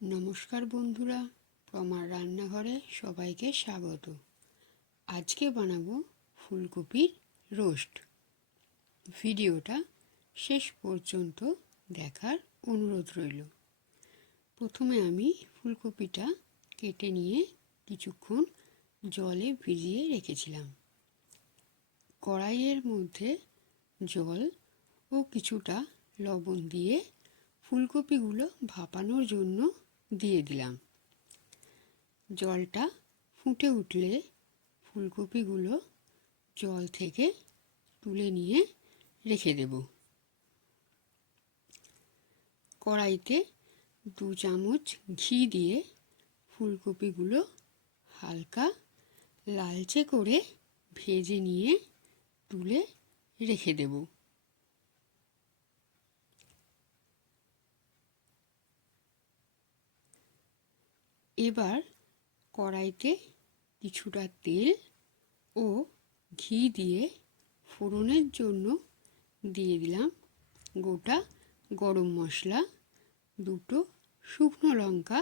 নমস্কার বন্ধুরা, প্রমার রান্নাঘরে সবাইকে স্বাগত। আজকে বানাবো ফুলকপির রোস্ট। ভিডিওটা শেষ পর্যন্ত দেখার অনুরোধ রইল। প্রথমে আমি ফুলকপিটা কেটে নিয়ে কিছুক্ষণ জলে ভিজিয়ে রেখেছিলাম। কড়াইয়ের মধ্যে জল ও কিছুটা লবণ দিয়ে ফুলকপিগুলো ভাপানোর জন্য দিয়ে দিলাম। জলটা ফুটে উঠলে ফুলকপিগুলো জল থেকে তুলে নিয়ে রেখে দেব। কড়াইতে 2 চামচ ঘি দিয়ে ফুলকপিগুলো হালকা লালচে করে ভেজে নিয়ে তুলে রেখে দেব। এবার কড়াইতে কিছুটা তেল ও ঘি দিয়ে ফোড়নের জন্য দিয়ে দিলাম গোটা গরম মশলা, 2টো শুকনো লঙ্কা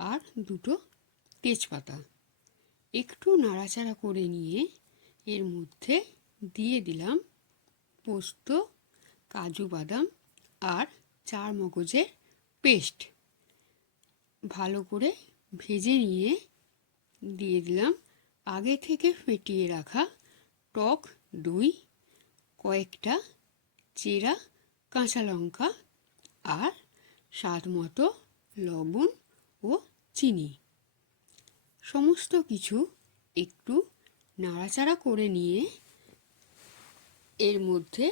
আর 2টো তেজপাতা। একটু নাড়াচাড়া করে নিয়ে এর মধ্যে দিয়ে দিলাম পোস্ত, কাজু বাদাম আর চারমগজের পেস্ট। ভালো করে ভেজে নিয়ে দিয়ে দিলাম আগে থেকে ফেটিয়ে রাখা টক দই, কয়েকটা চেরা কাঁচা লঙ্কা আর স্বাদ মতো লবণ ও চিনি। সমস্ত কিছু একটু নাড়াচাড়া করে নিয়ে এর মধ্যে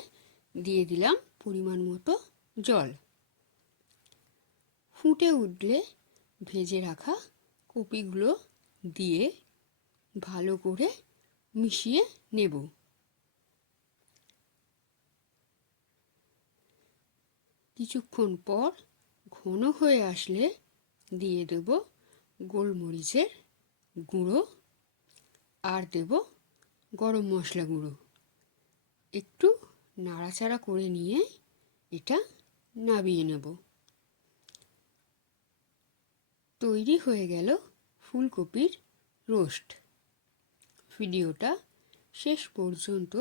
দিয়ে দিলাম পরিমাণ মতো জল। ফুটে উঠলে ভেজে রাখা কপিগুলো দিয়ে ভালো করে মিশিয়ে নেব। কিছুক্ষণ পর ঘন হয়ে আসলে দিয়ে দেব গোলমরিচের গুঁড়ো আর দেব গরম মশলা গুঁড়ো। একটু নাড়াচাড়া করে নিয়ে এটা নামিয়ে নেব। তৈরি হয়ে গেল ফুলকপির রোস্ট। ভিডিওটা শেষ পর্যন্ত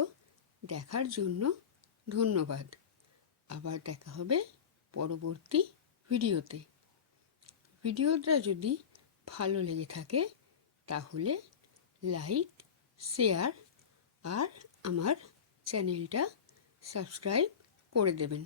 দেখার জন্য ধন্যবাদ। আবার দেখা হবে পরবর্তী ভিডিওতে। ভিডিওটা যদি ভালো লেগে থাকে তাহলে লাইক, শেয়ার আর আমার চ্যানেলটা সাবস্ক্রাইব করে দেবেন।